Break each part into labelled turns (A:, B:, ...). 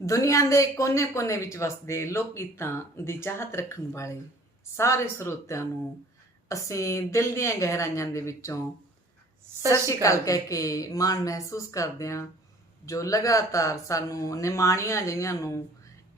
A: ਦੁਨੀਆ ਦੇ ਕੋਨੇ-ਕੋਨੇ ਵਿੱਚ ਵਸਦੇ ਲੋਕ ਗੀਤਾਂ ਦੀ ਚਾਹਤ ਰੱਖਣ ਵਾਲੇ ਸਾਰੇ ਸਰੋਤਿਆਂ ਨੂੰ ਅਸੀਂ ਦਿਲ ਦੀਆਂ ਗਹਿਰਾਈਆਂ ਦੇ ਵਿੱਚੋਂ ਸਤਿ ਸ਼੍ਰੀ ਅਕਾਲ ਕਹਿ ਕੇ ਮਾਣ ਮਹਿਸੂਸ ਕਰਦੇ ਹਾਂ ਜੋ ਲਗਾਤਾਰ ਸਾਨੂੰ ਨਿਮਾਣੀਆਂ ਜਿਹੀਆਂ ਨੂੰ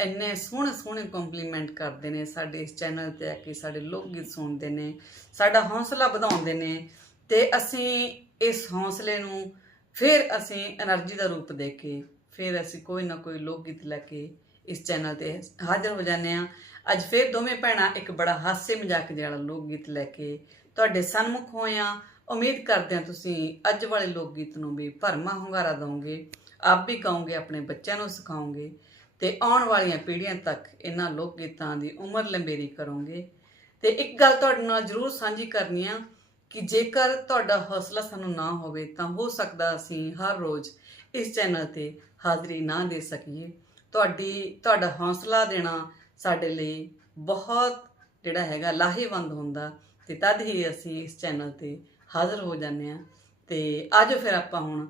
A: ਇੰਨੇ ਸੋਹਣੇ ਸੋਹਣੇ ਕੰਪਲੀਮੈਂਟ ਕਰਦੇ ਨੇ ਸਾਡੇ ਇਸ ਚੈਨਲ ਤੇ ਆ ਕੇ ਸਾਡੇ ਲੋਕ ਗੀਤ ਸੁਣਦੇ ਨੇ ਸਾਡਾ ਹੌਸਲਾ ਵਧਾਉਂਦੇ ਨੇ ਤੇ ਅਸੀਂ ਇਸ ਹੌਸਲੇ ਨੂੰ ਫਿਰ ਅਸੀਂ એનર્ਜੀ ਦਾ ਰੂਪ ਦੇ ਕੇ ਫਿਰ ਅਸੀਂ ਕੋਈ ਨਾ ਕੋਈ ਲੋਕ ਗੀਤ ਲੈ ਕੇ ਇਸ ਚੈਨਲ ਤੇ ਹਾਜ਼ਰ ਹੋ ਜਾਂਦੇ ਆ ਅੱਜ ਫਿਰ ਦੋਵੇਂ ਭੈਣਾਂ ਇੱਕ ਬੜਾ ਹਾਸੇ ਮਜ਼ਾਕ ਜਿਹੜਾ ਲੋਕ ਗੀਤ ਲੈ ਕੇ ਤੁਹਾਡੇ ਸਨਮੁਖ ਹੋਇਆ ਉਮੀਦ ਕਰਦੇ ਹਾਂ ਤੁਸੀਂ ਅੱਜ ਵਾਲੇ ਲੋਕ ਗੀਤ ਨੂੰ ਵੀ ਭਰਮਾ ਹੁੰਗਾਰਾ ਦਿਓਗੇ ਆਪ ਵੀ ਕਹੋਗੇ ਆਪਣੇ ਬੱਚਿਆਂ ਨੂੰ ਸਿਖਾਓਗੇ ਤੇ ਆਉਣ ਵਾਲੀਆਂ ਪੀੜ੍ਹੀਆਂ ਤੱਕ ਇਹਨਾਂ ਲੋਕ ਗੀਤਾਂ ਦੀ ਉਮਰ ਲੰਬੇਰੀ ਕਰੋਗੇ। ਤੇ ਇੱਕ ਗੱਲ ਤੁਹਾਡੇ ਨਾਲ ਜ਼ਰੂਰ ਸਾਂਝੀ ਕਰਨੀ ਆ ਕਿ ਜੇਕਰ ਤੁਹਾਡਾ ਹੌਸਲਾ ਸਾਨੂੰ ਨਾ ਹੋਵੇ ਤਾਂ ਹੋ ਸਕਦਾ ਅਸੀਂ ਹਰ ਰੋਜ਼ ਇਸ ਚੈਨਲ ਤੇ ਹਾਜ਼ਰੀ ਨਾ ਦੇ ਸਕੀਏ। ਤੁਹਾਡੀ, ਤੁਹਾਡਾ ਹੌਸਲਾ ਦੇਣਾ ਸਾਡੇ ਲਈ ਬਹੁਤ ਜਿਹੜਾ ਹੈਗਾ ਲਾਹੇਵੰਦ ਹੁੰਦਾ। ਤੇ ਤਦ ਹੀ ਅਸੀਂ ਇਸ ਚੈਨਲ ਤੇ ਹਾਜ਼ਰ ਹੋ ਜਾਂਦੇ ਆ ਤੇ ਆਜੋ ਫਿਰ ਆਪਾਂ ਹੁਣ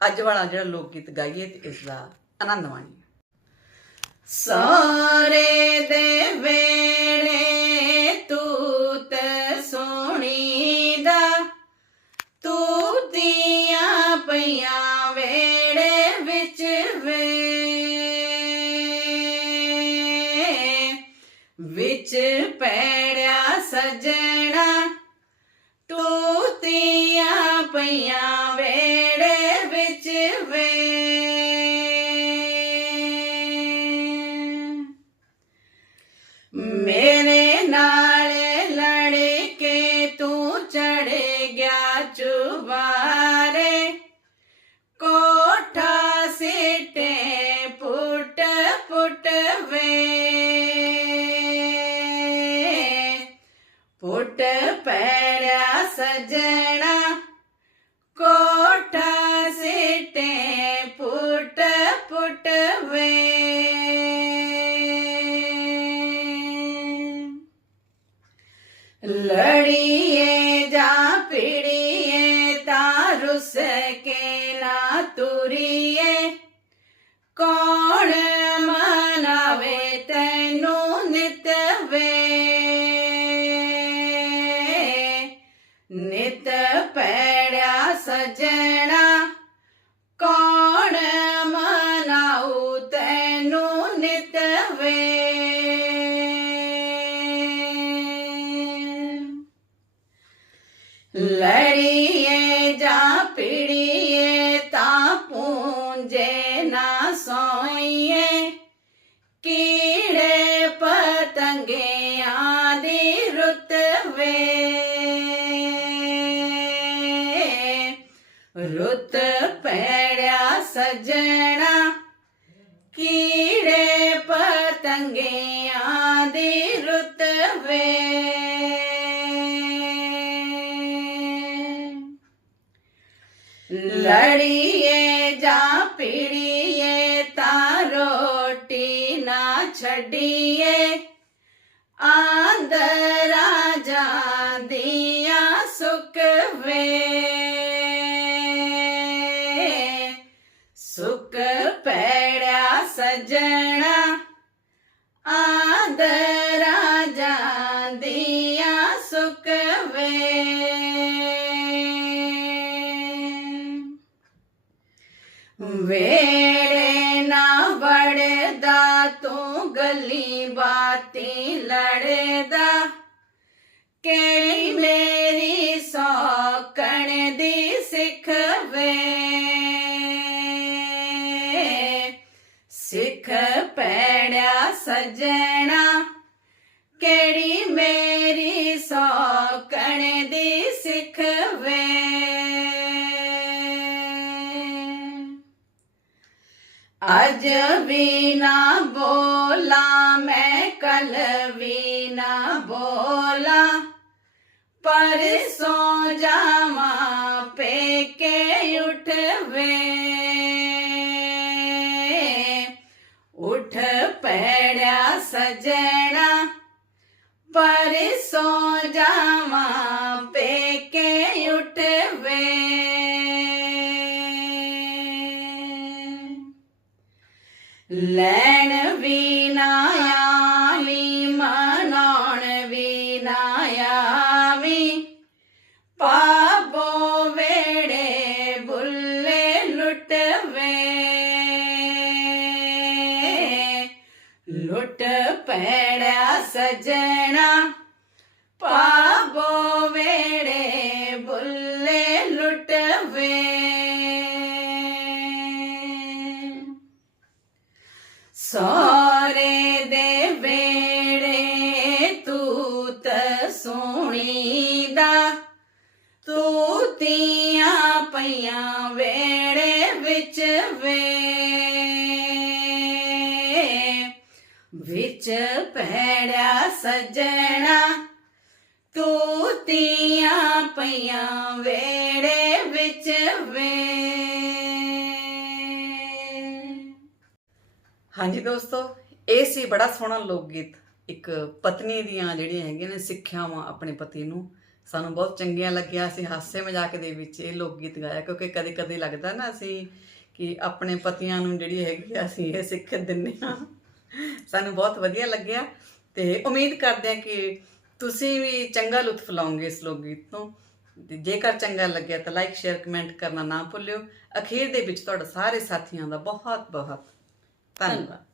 A: ਅੱਜ ਵਾਲਾ ਜਿਹੜਾ ਲੋਕ ਗੀਤ ਗਾਈਏ ਤੇ ਇਸ ਦਾ ਆਨੰਦ ਮਾਣੀਏ। ਸਾਰੇ ਦੇ ਵੇਣੇ ਤੂਤ ਪੈੜਿਆ ਪੁੱਟ ਸਜਣਾ, ਕੋਠਾ ਸਿੱਟੇ ਪੁੱਟ ਪੁੱਟ ਵੇ। ਲੜੀਏ ਜਾਂ ਪੀੜੀਏ ਤਾਂ ਰੁੱਸ ਕੇ ਨਾ ਤੁਰੀਏ ਪੈੜਿਆ ਸਜਣਾ। ਕੌਣ ਮਨਾਉ ਤੈਨੂੰ ਨਿਤ ਵੇ ਲੜੀਏ ਜਾਂ ਪੀੜੀਏ ਤਾਂ ਪੂੰਜੇ ਨਾ ਸੋਈਏ। ਕੀੜੇ ਪਤੰਗਿਆਂ ਦੀ ਰੁੱਤ ਵੇ ਸਜਣਾ, ਕੀੜੇ ਪਤੰਗਿਆਂ ਦੀ ਰੁੱਤ ਵੇ। ਲੜੀਏ ਜਾਂ ਪੀੜੀਏ ਤਾਂ ਰੋਟੀ ਨਾ ਛੱਡੀਏ। ਆਂਦਰਾਂ ਜਾਂਦੀਆਂ ਸੁੱਕ ਵੇ। ਸੁੱਕ ਪੈੜਿਆ ਸਜਣਾ, ਆਦਰਾ ਜਾਂਦੀਆਂ ਸੁਖ ਵੇ। ਵੇੜੇ ਨਾ ਵੜਦਾ, ਤੂੰ ਗਲੀ ਬਾਤੀ ਲੜਦਾ। ਕਿਹੜੀ ਮੇਰੀ ਸੌਕਣ ਦੀ ਸਿੱਖ ਵੇ। ਸਜਣਾ, ਕਿਹੜੀ ਮੇਰੀ ਸੌਕਣ ਦੀ ਸਿੱਖ ਵੇ? ਅੱਜ ਵੀ ਨਾ ਬੋਲਾਂ, ਮੈਂ ਕੱਲ ਵੀ ਨਾ ਬੋਲਾਂ, ਪਰ ਸੋ ਜਾਵਾਂ, ਪੇਕੇ ਉਠਵੇ ਸਜਣਾ। ਪਰ ਸੋ ਜਾਵਾਂ ਪੇਕੇ ਉਠਵੇ। ਲੈਣ ਵੀ ਨਾ ਆਵੀ, ਮਨਾਉਣ ਵੀ ਨਾ ਆਵੀ। ਪਾ ਲੁੱਟ ਸਜਣਾ। ਪਾਬੋ ਵੇੜੇ ਬੁੱਲੇ ਲੁੱਟਵੇ। ਸਾਰੇ ਦੇ ਵੇੜੇ ਤੂੰ ਤ ਸੋਹਣੀ ਦਾ ਤੂੰ ਤੀਆਂ ਪਈਆਂ ਵੇੜੇ ਵਿੱਚ ਵੇ। ਵਿੱਚ ਪੈੜਿਆ ਸਜਣਾ ਤੂੰ ਤੀਆਂ ਪਈਆਂ ਵੇੜੇ ਵਿੱਚ ਵੇ। ਹਾਂਜੀ ਦੋਸਤੋ, ਇਹ ਸੀ ਬੜਾ ਸੋਹਣਾ ਲੋਕ ਗੀਤ ਇੱਕ ਪਤਨੀ ਦੀਆਂ ਜਿਹੜੀਆਂ ਹੈਗੀਆਂ ਨੇ ਸਿੱਖਿਆਵਾਂ ਆਪਣੇ ਪਤੀ ਨੂੰ, ਸਾਨੂੰ ਬਹੁਤ ਚੰਗੀਆਂ ਲੱਗਿਆ। ਅਸੀਂ ਹਾਸੇ ਮਜ਼ਾਕ ਦੇ ਵਿੱਚ ਇਹ ਲੋਕ ਗੀਤ ਗਾਇਆ, ਕਿਉਂਕਿ ਕਦੇ ਕਦੇ ਲੱਗਦਾ ਨਾ ਅਸੀਂ ਕਿ ਆਪਣੇ ਪਤੀਆਂ ਨੂੰ ਜਿਹੜੀ ਹੈਗੀ ਆ ਅਸੀਂ ਇਹ ਸਿੱਖ ਦਿੰਨੇ ਆ ਸਾਨੂੰ ਬਹੁਤ ਵਧੀਆ ਲੱਗਿਆ ਤੇ ਉਮੀਦ ਕਰਦੇ ਹਾਂ ਕਿ ਤੁਸੀਂ ਵੀ ਚੰਗਾ ਲੁਤਫ ਲਾਓਗੇ ਇਸ ਲੋਕ ਗੀਤ ਤੋਂ। ਤੇ ਜੇਕਰ ਚੰਗਾ ਲੱਗਿਆ ਤਾਂ ਲਾਈਕ ਸ਼ੇਅਰ ਕਮੈਂਟ ਕਰਨਾ ਨਾ ਭੁੱਲਿਓ। ਅਖੀਰ ਦੇ ਵਿੱਚ ਤੁਹਾਡਾ ਸਾਰੇ ਸਾਥੀਆਂ ਦਾ ਬਹੁਤ ਬਹੁਤ ਧੰਨਵਾਦ।